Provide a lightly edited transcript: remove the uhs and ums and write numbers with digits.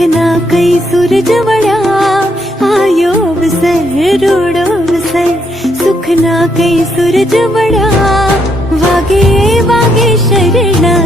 सुखना कै सूरज वड्या आयो वसय रोडो वसय सुखना कै सूरज वड्या वागे वागे शरणा